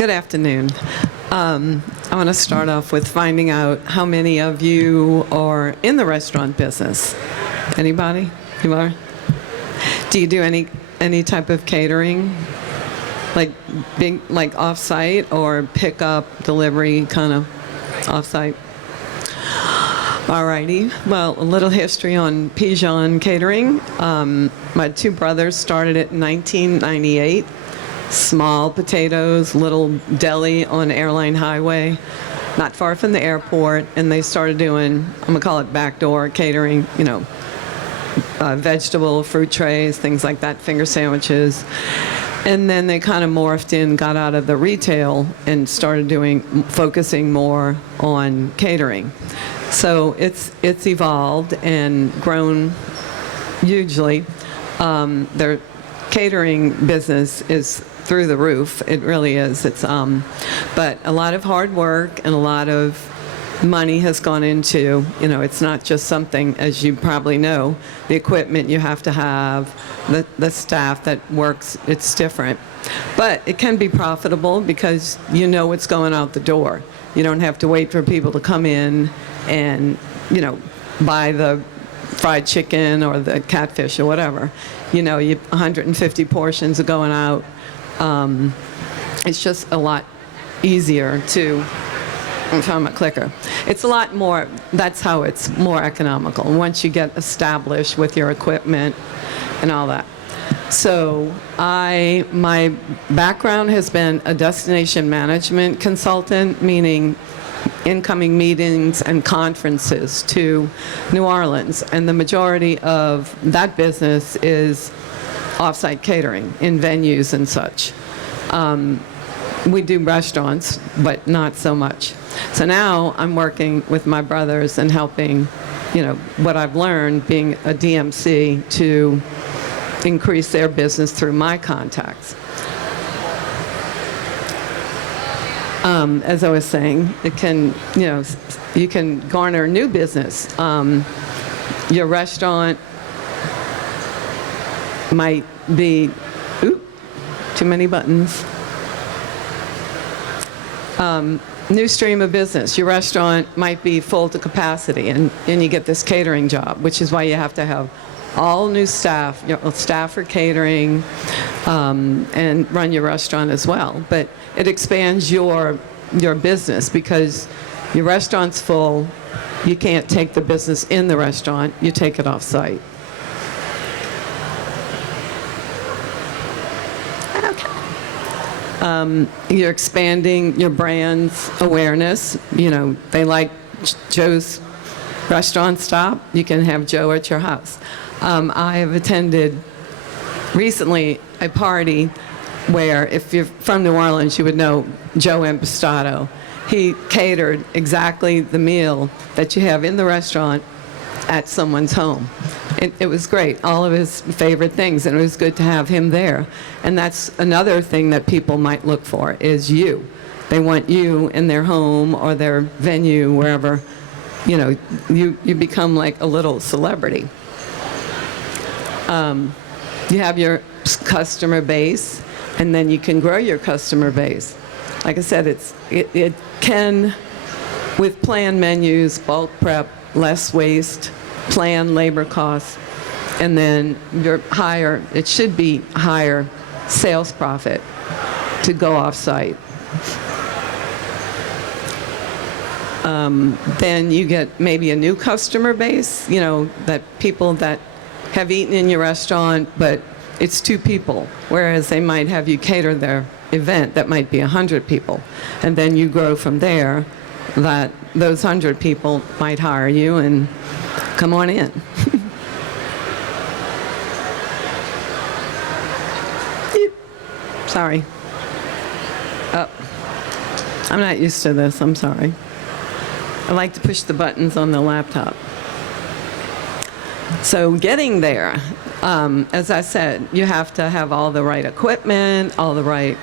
Good afternoon. I want to start off with finding out how many of you are in the restaurant business. Anybody? You are? Do you do any type of catering? Like big, like off-site or pick-up, delivery, kind of off-site? Alrighty. Well, a little history on Pigeon Catering. My two brothers started it in 1998. Small potatoes, little deli on Airline Highway, not far from the airport, and they started doing, I'm gonna call it backdoor catering, vegetable, fruit trays, things like that, finger sandwiches. And then they kind of morphed in, got out of the retail and started focusing more on catering. So it's evolved and grown hugely. Their catering business is through the roof. It really is. It's but a lot of hard work and a lot of money has gone into, it's not just something, as you probably know, the equipment you have to have, the staff that works, it's different. But it can be profitable because you know what's going out the door. You don't have to wait for people to come in and, buy the fried chicken or the catfish or whatever. 150 portions are going out. It's just a lot easier to, I'm talking about clicker. It's a lot more, that's how it's more economical once you get established with your equipment and all that. So my background has been a destination management consultant, meaning incoming meetings and conferences to New Orleans. And the majority of that business is off-site catering in venues and such. We do restaurants, but not so much. So now I'm working with my brothers and helping, what I've learned being a DMC to increase their business through my contacts. As I was saying, it can, you can garner new business. Your restaurant might be, too many buttons. New stream of business. Your restaurant might be full to capacity and you get this catering job, which is why you have to have all new staff, staff for catering, and run your restaurant as well. But it expands your business because your restaurant's full. You can't take the business in the restaurant. You take it off-site. You're expanding your brand's awareness. They like Joe's restaurant stop. You can have Joe at your house. I have attended recently a party where, if you're from New Orleans, you would know Joe Impastato. He catered exactly the meal that you have in the restaurant at someone's home. It was great, all of his favorite things, and it was good to have him there. And that's another thing that people might look for, is you. They want you in their home or their venue, wherever, you become like a little celebrity. You have your customer base, and then you can grow your customer base. Like I said, it can, with planned menus, bulk prep, less waste, planned labor costs, and then it should be higher sales profit to go off-site. Then you get maybe a new customer base, that people that have eaten in your restaurant, but it's 2 people, whereas they might have you cater their event that might be 100 people. And then you grow from there, that those 100 people might hire you and come on in. Sorry. Oh, I'm not used to this, I'm sorry. I like to push the buttons on the laptop. So getting there, as I said, you have to have all the right equipment, all the right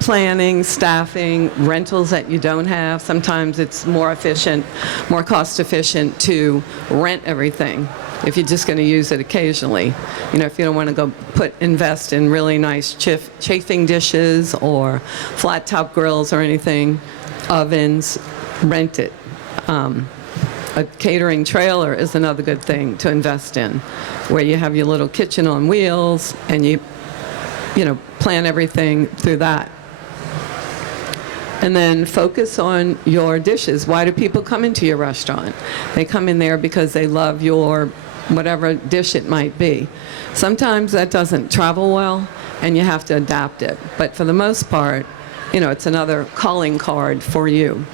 planning, staffing, rentals that you don't have. Sometimes it's more efficient, more cost efficient to rent everything if you're just going to use it occasionally. You know, if you don't want to go invest in really nice chafing dishes or flat top grills or anything, ovens, rent it. A catering trailer is another good thing to invest in, where you have your little kitchen on wheels and you know, plan everything through that. And then focus on your dishes. Why do people come into your restaurant? They come in there because they love your whatever dish it might be. Sometimes that doesn't travel well and you have to adapt it. But for the most part, you know, it's another calling card for you.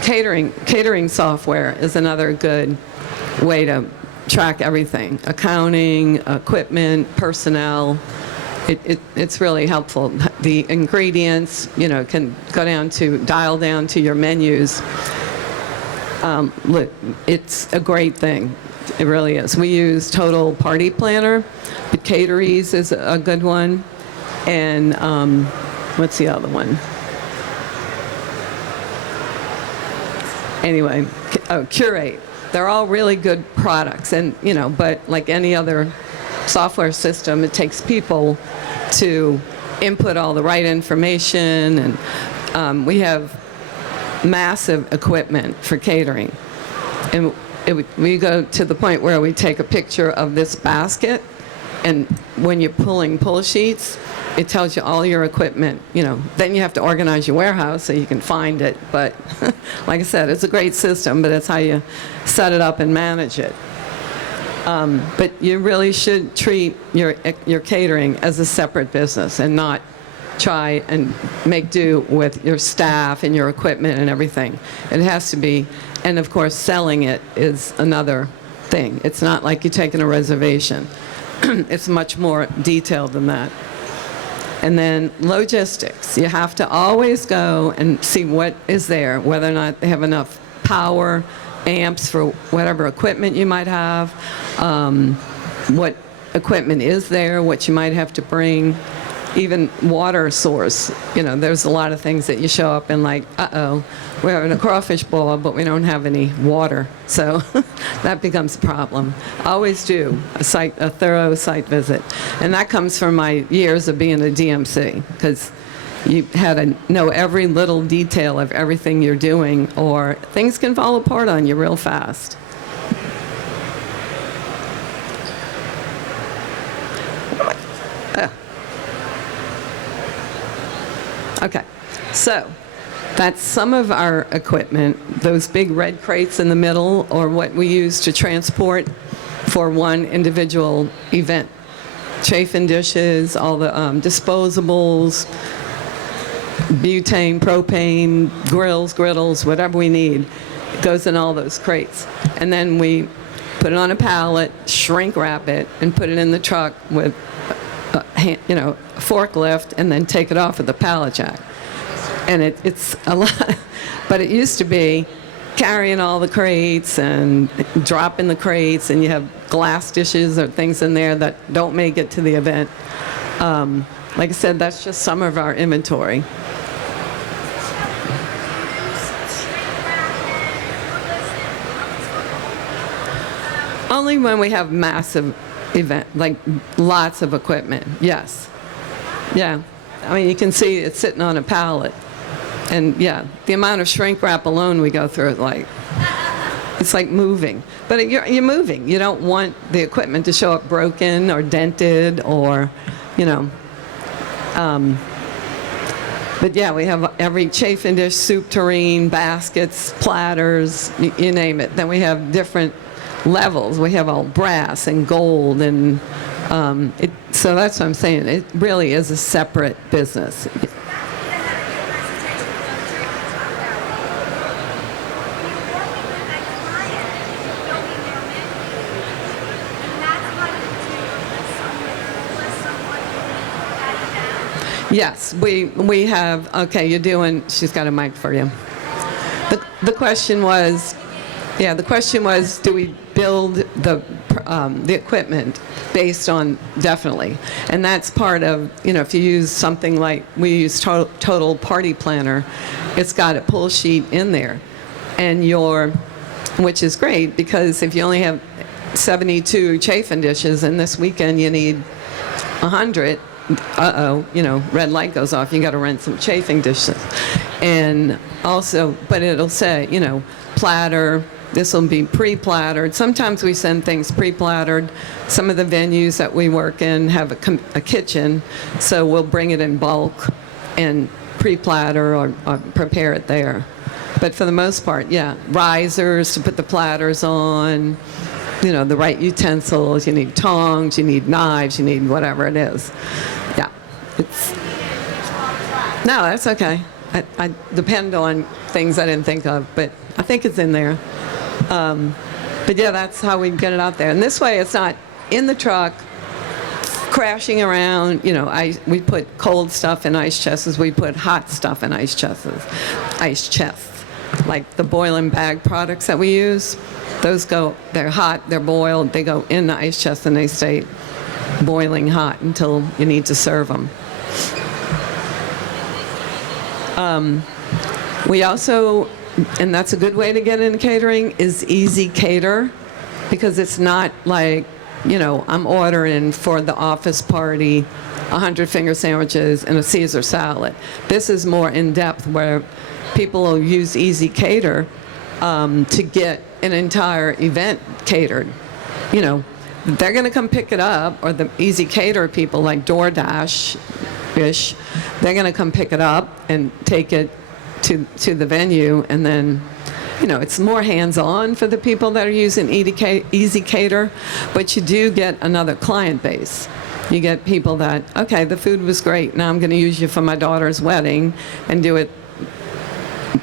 Catering software is another good way to track everything. Accounting, equipment, personnel. It's really helpful. The ingredients, you know, can dial down to your menus. Look, it's a great thing. It really is. We use Total Party Planner. The Cateries is a good one. And what's the other one? Anyway, Curate. They're all really good products. And, you know, but like any other software system, it takes people to input all the right information, and we have massive equipment for catering. And we go to the point where we take a picture of this basket, and when you're pulling pull sheets, it tells you all your equipment, you know. Then you have to organize your warehouse so you can find it. But like I said, it's a great system, but it's how you set it up and manage it. But you really should treat your catering as a separate business and not try and make do with your staff and your equipment and everything. It has to be, and of course selling it is another thing. It's not like you're taking a reservation. It's much more detailed than that. And then logistics. You have to always go and see what is there, whether or not they have enough power, amps for whatever equipment you might have, what equipment is there, what you might have to bring, even water source. You know, there's a lot of things that you show up and like, uh-oh, we're having a crawfish boil, but we don't have any water. So that becomes a problem. Always do a thorough site visit. And that comes from my years of being a DMC, because you had to know every little detail of everything you're doing, or things can fall apart on you real fast. Okay, so that's some of our equipment. Those big red crates in the middle, or what we use to transport for one individual event. Chafing dishes, all the disposables, butane, propane, grills, griddles, whatever we need, it goes in all those crates. And then we put it on a pallet, shrink wrap it, and put it in the truck with a forklift, and then take it off with the pallet jack. And it's a lot, but it used to be carrying all the crates and dropping the crates, and you have glass dishes or things in there that don't make it to the event. Like I said, that's just some of our inventory. Only when we have massive event, like lots of equipment, yes. Yeah, I mean, you can see it's sitting on a pallet. And yeah, the amount of shrink wrap alone we go through, it's like moving. But you're moving. You don't want the equipment to show up broken or dented or, you know. But yeah, we have every chafing dish, soup tureen, baskets, platters, you name it. Then we have different levels. We have all brass and gold, and so that's what I'm saying. It really is a separate business. Yes, we have, okay, you're doing, she's got a mic for you. The question was, do we build the equipment based on, definitely. And that's part of, if you use something like, we use Total Party Planner, it's got a pull sheet in there. And your which is great because if you only have 72 chafing dishes and this weekend you need 100, red light goes off, you got to rent some chafing dishes. And also, but it'll say, platter, this will be pre-plattered. Sometimes we send things pre-plattered. Some of the venues that we work in have a kitchen, so we'll bring it in bulk and pre-platter or prepare it there. But for the most part, yeah, risers to put the platters on, the right utensils. You need tongs, you need knives, you need whatever it is. Yeah, no, that's okay. I depend on things I didn't think of, but I think it's in there. But yeah, that's how we get it out there. And this way, it's not in the truck, crashing around. We put cold stuff in ice chests. We put hot stuff in ice chests. Like the boil and bag products that we use, they're hot, they're boiled, they go in the ice chest and they stay boiling hot until you need to serve them. We also, and that's a good way to get into catering, is Easy Cater, because it's not like, I'm ordering for the office party 100 finger sandwiches and a Caesar salad. This is more in-depth where people will use Easy Cater to get an entire event catered. They're going to come pick it up, or the Easy Cater people like DoorDash-ish, they're going to come pick it up and take it to the venue, and then, it's more hands-on for the people that are using Easy Cater, but you do get another client base. You get people that, okay, the food was great, now I'm going to use you for my daughter's wedding and do it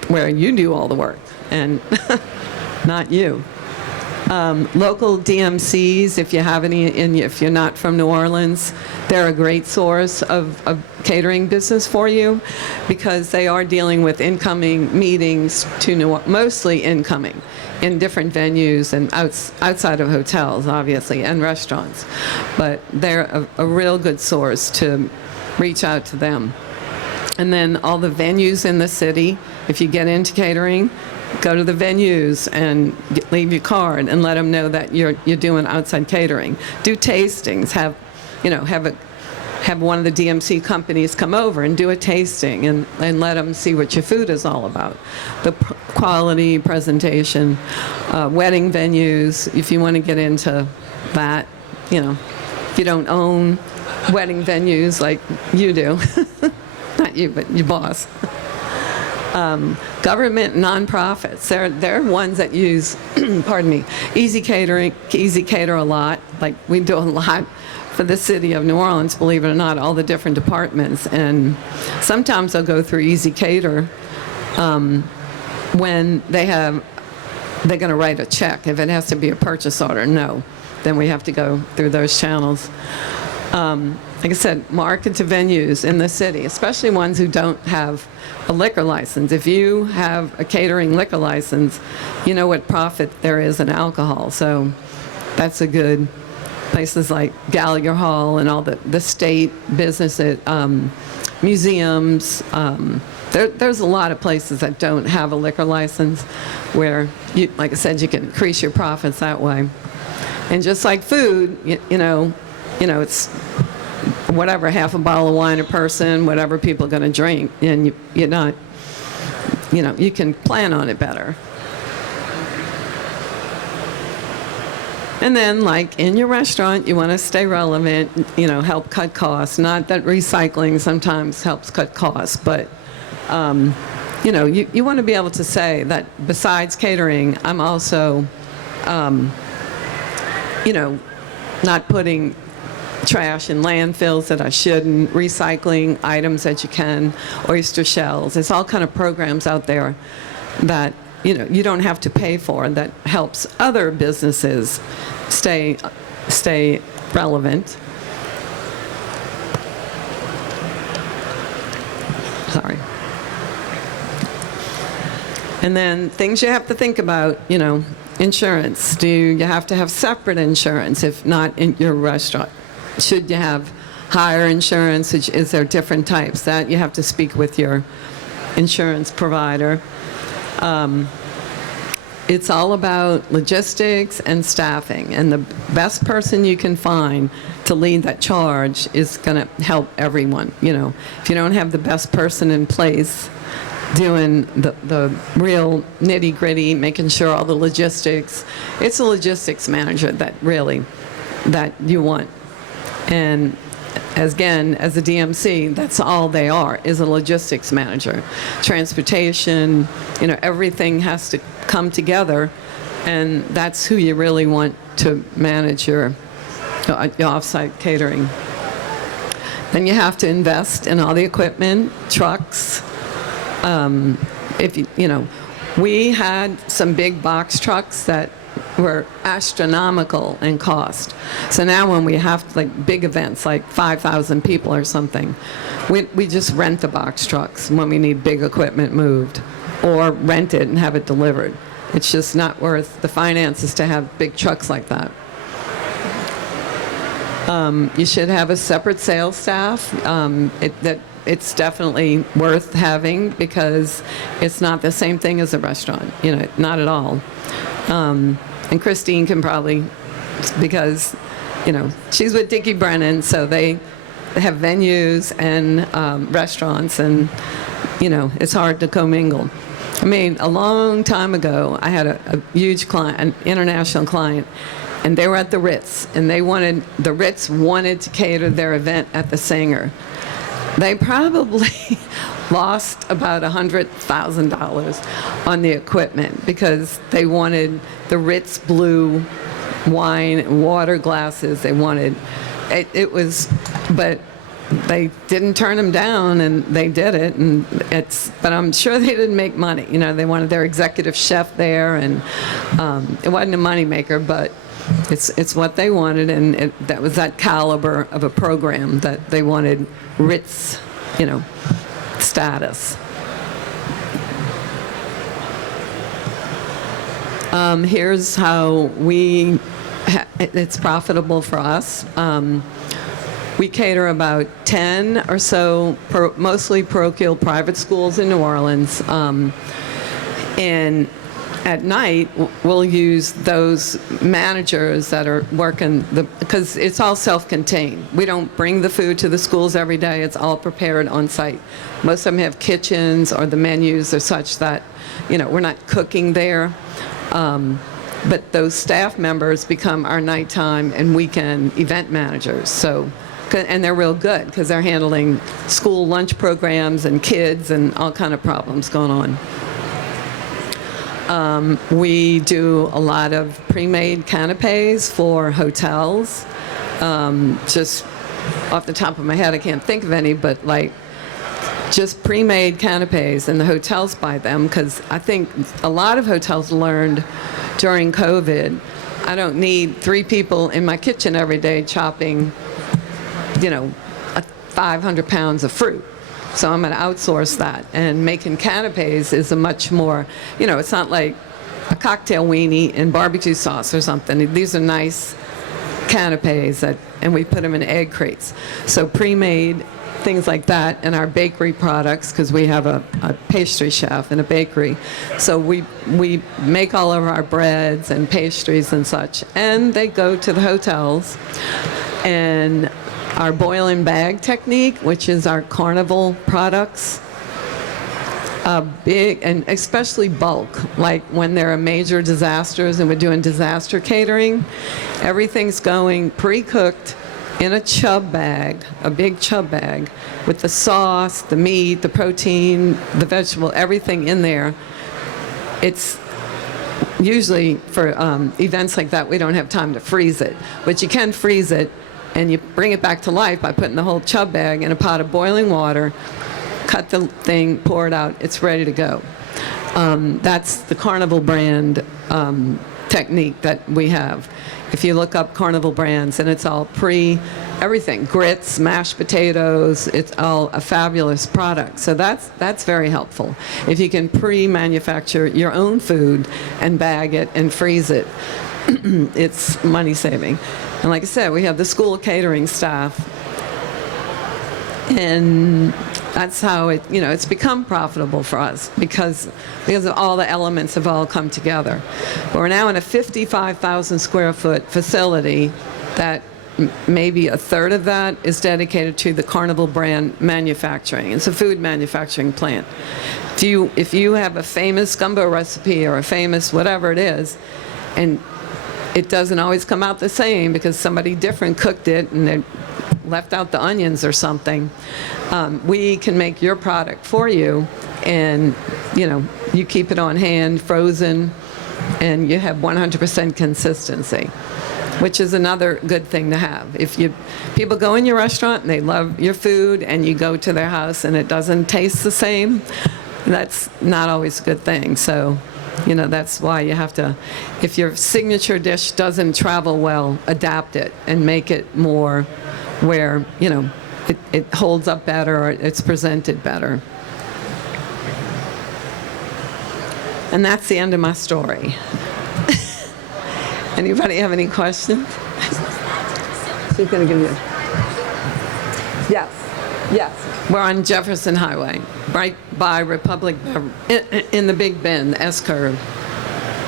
where you do all the work and not you. Local DMCs, if you have any, and if you're not from New Orleans, they're a great source of catering business for you because they are dealing with incoming meetings mostly incoming in different venues and outside of hotels, obviously, and restaurants. But they're a real good source to reach out to them. And then all the venues in the city, if you get into catering, go to the venues and leave your card and let them know that you're doing outside catering. Do tastings. Have one of the DMC companies come over and do a tasting and let them see what your food is all about. The quality, presentation, wedding venues, if you want to get into that, if you don't own wedding venues like you do, not you, but your boss. Government nonprofits, they're ones that use, pardon me, Easy Cater a lot. Like we do a lot for the city of New Orleans, believe it or not, all the different departments. And sometimes they'll go through Easy Cater when they're going to write a check. If it has to be a purchase order, no. Then we have to go through those channels. Like I said, market to venues in the city, especially ones who don't have a liquor license. If you have a catering liquor license, you know what profit there is in alcohol. So that's a good, places like Gallagher Hall and all the state businesses, museums. There's a lot of places that don't have a liquor license where, like I said, you can increase your profits that way. And just like food, it's whatever, half a bottle of wine a person, whatever people are going to drink, and you're not, you can plan on it better. And then, like in your restaurant, you want to stay relevant, help cut costs. Not that recycling sometimes helps cut costs, but, you want to be able to say that besides catering, I'm also, not putting trash in landfills that I shouldn't, recycling items that you can, oyster shells. There's all kind of programs out there that you don't have to pay for that helps other businesses stay relevant. Sorry. And then things you have to think about, insurance. Do you have to have separate insurance if not in your restaurant? Should you have higher insurance? Is there different types? That you have to speak with your insurance provider. It's all about logistics and staffing, and the best person you can find to lead that charge is going to help everyone. You know, if you don't have the best person in place doing the real nitty-gritty, making sure all the logistics, it's a logistics manager that you want. And as a DMC, that's all they are, is a logistics manager. Transportation, you know, everything has to come together, and that's who you really want to manage your off-site catering. Then you have to invest in all the equipment, trucks. We had some big box trucks that were astronomical in cost. So now when we have like big events, like 5,000 people or something, we just rent the box trucks when we need big equipment moved, or rent it and have it delivered. It's just not worth the finances to have big trucks like that. You should have a separate sales staff. It's definitely worth having, because it's not the same thing as a restaurant, you know, not at all. And Christine can probably, because, you know, she's with Dickie Brennan, so they have venues and restaurants, and, you know, it's hard to commingle. I mean, a long time ago, I had a huge client, an international client, and they were at the Ritz, and the Ritz wanted to cater their event at the Singer. They probably lost about $100,000 on the equipment, because they wanted the Ritz blue wine and water glasses. They wanted, but they didn't turn them down, and they did it, but I'm sure they didn't make money. You know, they wanted their executive chef there, and it wasn't a moneymaker, but it's what they wanted, and that was that caliber of a program that they wanted. Ritz, you know, status. Here's how it's profitable for us. We cater about 10 or so, mostly parochial private schools in New Orleans. And at night, we'll use those managers that are working, because it's all self-contained. We don't bring the food to the schools every day. It's all prepared on site. Most of them have kitchens, or the menus are such that, you know, we're not cooking there. But those staff members become our nighttime and weekend event managers. So, and they're real good, because they're handling school lunch programs and kids and all kind of problems going on. We do a lot of pre-made canapes for hotels. Just off the top of my head, I can't think of any, but like just pre-made canapes, and the hotels buy them, because I think a lot of hotels learned during COVID, I don't need 3 people in my kitchen every day chopping, you know, 500 pounds of fruit. So I'm going to outsource that. And making canapes is a much more, you know, it's not like a cocktail weenie and barbecue sauce or something. These are nice canapes, and we put them in egg crates. So pre-made things like that, and our bakery products, because we have a pastry chef and a bakery. So we make all of our breads and pastries and such, and they go to the hotels. And our boil and bag technique, which is our carnival products, big, and especially bulk, like when there are major disasters and we're doing disaster catering, everything's going pre-cooked in a chub bag, a big chub bag, with the sauce, the meat, the protein, the vegetable, everything in there. It's usually for events like that, we don't have time to freeze it, but you can freeze it, and you bring it back to life by putting the whole chub bag in a pot of boiling water, cut the thing, pour it out, it's ready to go. That's the Carnival brand technique that we have. If you look up Carnival brands, and it's all everything, grits, mashed potatoes, it's all a fabulous product. So that's very helpful. If you can pre-manufacture your own food and bag it and freeze it, it's money saving. And like I said, we have the school catering staff. And that's how it's become profitable for us because of all the elements have all come together. We're now in a 55,000 square foot facility that maybe a third of that is dedicated to the Carnival brand manufacturing. It's a food manufacturing plant. If you have a famous gumbo recipe or a famous whatever it is, and it doesn't always come out the same because somebody different cooked it and they left out the onions or something, we can make your product for you, and you keep it on hand, frozen, and you have 100% consistency, which is another good thing to have. If people go in your restaurant and they love your food and you go to their house and it doesn't taste the same, that's not always a good thing. So, that's why you have to, if your signature dish doesn't travel well, adapt it and make it more where, it holds up better or it's presented better. And that's the end of my story. Anybody have any questions? She's going to give you. Yes. We're on Jefferson Highway, right by Republic, in the Big Bend, the S curve.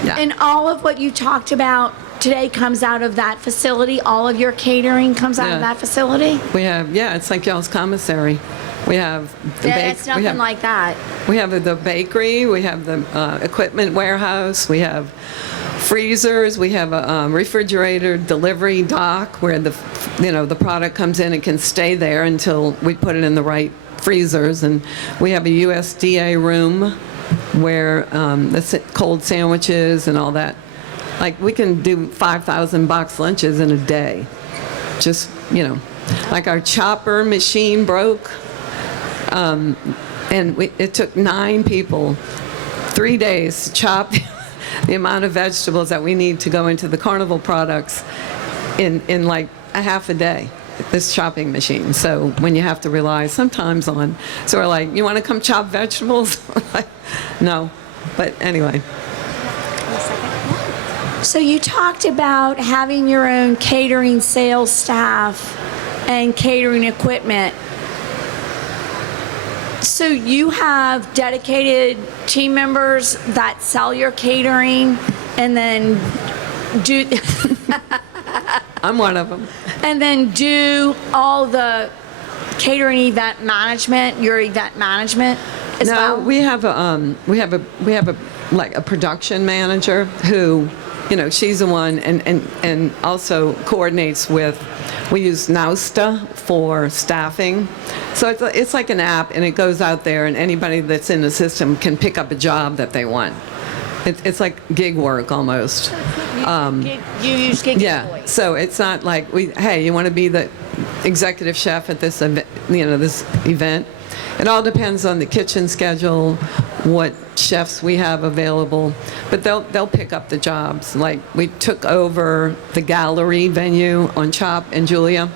Yeah. And all of what you talked about today comes out of that facility? All of your catering comes out of that facility? We have, it's like y'all's commissary. We have the it's nothing like that. We have the bakery, we have the equipment warehouse, we have freezers, we have a refrigerator delivery dock where the product comes in and can stay there until we put it in the right freezers, and we have a USDA room where the cold sandwiches and all that. Like we can do 5,000 box lunches in a day. Just, like our chopper machine broke, and it took 9 people 3 days to chop the amount of vegetables that we need to go into the Carnival products in like a half a day, this chopping machine. So when you have to rely sometimes on, so we're like, you want to come chop vegetables? Like, no. But anyway. So you talked about having your own catering sales staff and catering equipment. So you have dedicated team members that sell your catering and then do... I'm one of them. And then do all the catering event management, your event management as well? No, we have a production manager who, she's the one and also coordinates with, we use Nausta for staffing. So it's like an app, and it goes out there, and anybody that's in the system can pick up a job that they want. It's like gig work almost. You use gig employees. So it's not like hey, you want to be the executive chef at this event, this event. It all depends on the kitchen schedule, what chefs we have available, but they'll pick up the jobs. Like we took over the gallery venue on Chop and Julia,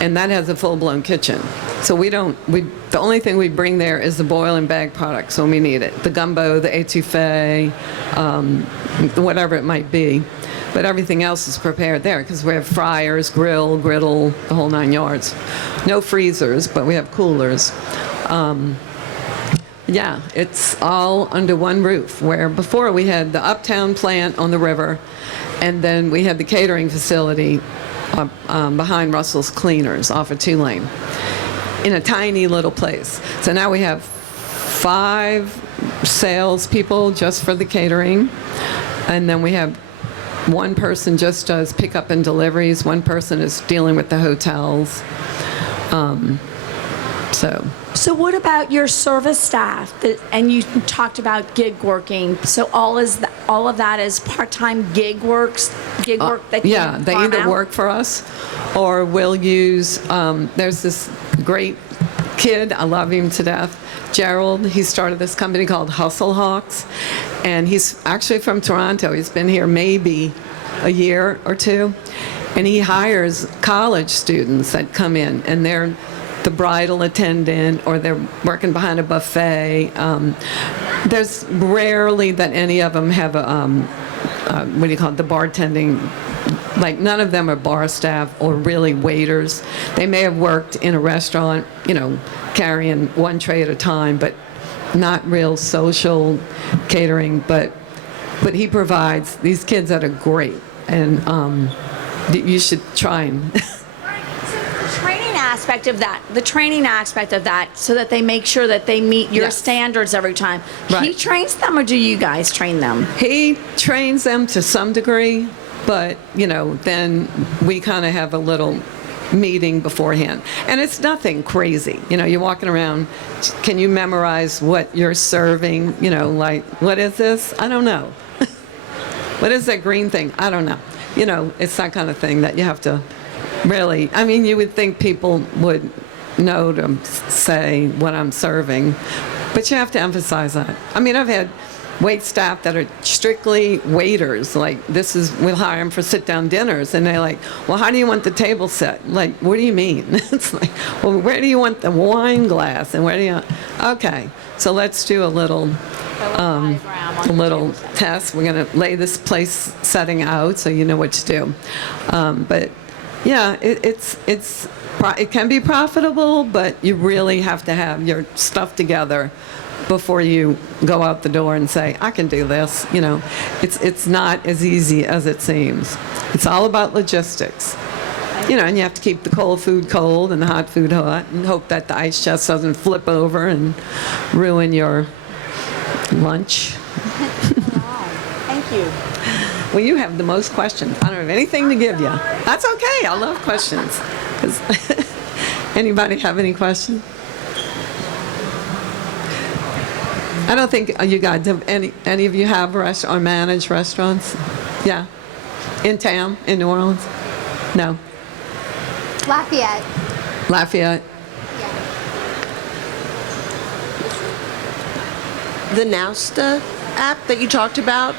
and that has a full-blown kitchen. So the only thing we bring there is the boil and bag products when we need it. The gumbo, the etouffee, whatever it might be. But everything else is prepared there because we have fryers, griddle, the whole 9 yards. No freezers, but we have coolers. It's all under one roof, where before we had the Uptown plant on the river, and then we had the catering facility behind Russell's Cleaners off of 2-lane in a tiny little place. So now we have 5 salespeople just for the catering, and then we have one person just does pickup and deliveries, one person is dealing with the hotels. So what about your service staff? And you talked about gig working. So all of that is part-time gig work that you they farm either out? work for us or we'll use, there's this great kid, I love him to death, Gerald. He started this company called Hustle Hawks, and he's actually from Toronto. He's been here maybe a year or 2, and he hires college students that come in, and they're the bridal attendant or they're working behind a buffet. There's rarely that any of them have the bartending Like, none of them are bar staff or really waiters. They may have worked in a restaurant, carrying one tray at a time, but not real social catering. But he provides these kids that are great, and you should try him. The training aspect of that, so that they make sure that they meet your Yes. standards every time. Right. He trains them, or do you guys train them? He trains them to some degree, but, then we kind of have a little meeting beforehand. And it's nothing crazy. You're walking around, can you memorize what you're serving? Like, what is this? I don't know. What is that green thing? I don't know. It's that kind of thing that you have to really, you would think people would know to say what I'm serving, but you have to emphasize that. I've had wait staff that are strictly waiters, like, we'll hire them for sit-down dinners, and they're like, well, how do you want the table set? Like, what do you mean? It's like, well, where do you want the wine glass, and where do you, okay, so let's do a little test. We're going to lay this place setting out so you know what to do. But yeah, it can be profitable, but you really have to have your stuff together before you go out the door and say, I can do this. It's not as easy as it seems. It's all about logistics. And you have to keep the cold food cold and the hot food hot, and hope that the ice chest doesn't flip over and ruin your lunch. Thank you. Well, you have the most questions. I don't have anything to give you. That's okay. I love questions. Anybody have any questions? I don't think you guys have any of you have restaurant or manage restaurants? Yeah. In town, in New Orleans? No. Lafayette. Lafayette. The Nousta app that you talked about,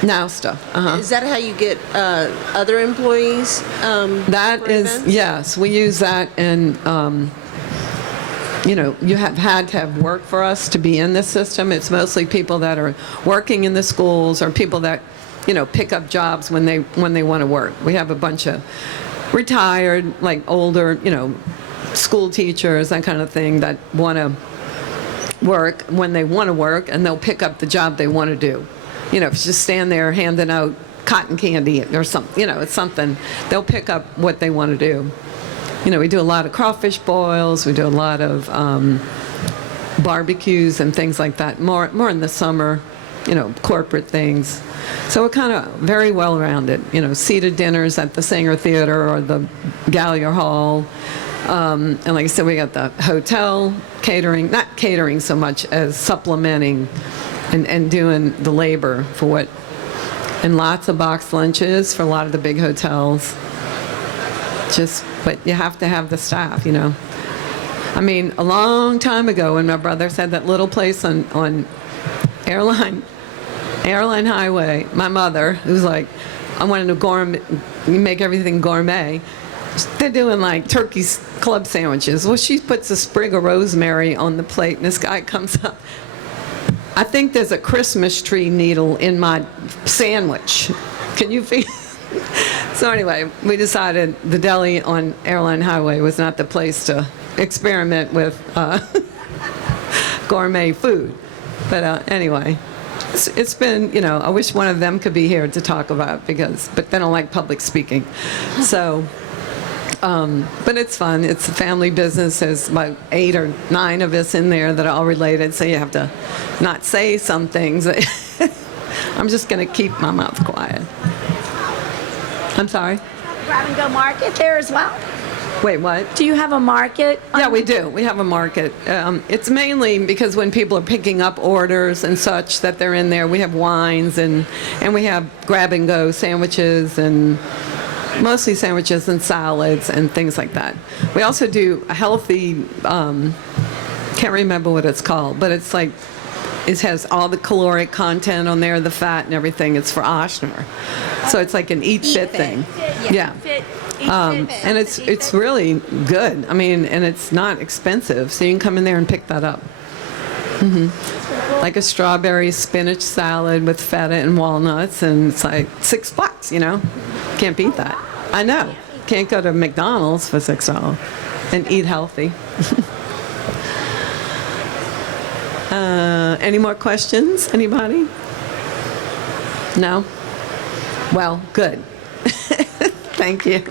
Nousta. is that how you get other employees? That for is, events? yes, we use that, and you have had to have work for us to be in this system. It's mostly people that are working in the schools, or people that pick up jobs when they want to work. We have a bunch of retired, like older, school teachers, that kind of thing, that want to work when they want to work, and they'll pick up the job they want to do. If it's just stand there handing out cotton candy or something, it's something, they'll pick up what they want to do. We do a lot of crawfish boils, we do a lot of barbecues and things like that, more in the summer, corporate things. So we're kind of very well-rounded, seated dinners at the Singer Theater or the Gallier Hall. And like I said, we got the hotel catering, not catering so much as supplementing and doing the labor for what, and lots of box lunches for a lot of the big hotels. But you have to have the staff, a long time ago, when my brother said that little place on Airline Highway, my mother, who's like, I wanted to gourmet, make everything gourmet. They're doing like turkey club sandwiches. Well, she puts a sprig of rosemary on the plate, and this guy comes up. I think there's a Christmas tree needle in my sandwich. Can you feel? So anyway, we decided the deli on Airline Highway was not the place to experiment with gourmet food. But anyway, it's been, I wish one of them could be here to talk about, but they don't like public speaking. So, but it's fun. It's a family business. There's about 8 or 9 of us in there that are all related, so you have to not say some things. I'm just going to keep my mouth quiet. I'm sorry? Grab-and-go market there as well? Wait, what? Do you have a market? Yeah, we do. We have a market. It's mainly because when people are picking up orders and such that they're in there, we have wines and we have grab-and-go sandwiches, and mostly sandwiches and salads and things like that. We also do a healthy, can't remember what it's called, but it's like, it has all the caloric content on there, the fat and everything. It's for Oshner. So it's like an eat fit thing. Yeah. And it's really good. And it's not expensive, so you can come in there and pick that up. Like a strawberry spinach salad with feta and walnuts, and it's like $6, you know? Can't beat that. I know. Can't go to McDonald's for $6 and eat healthy. Any more questions? Anybody? No? Well, good. Thank you.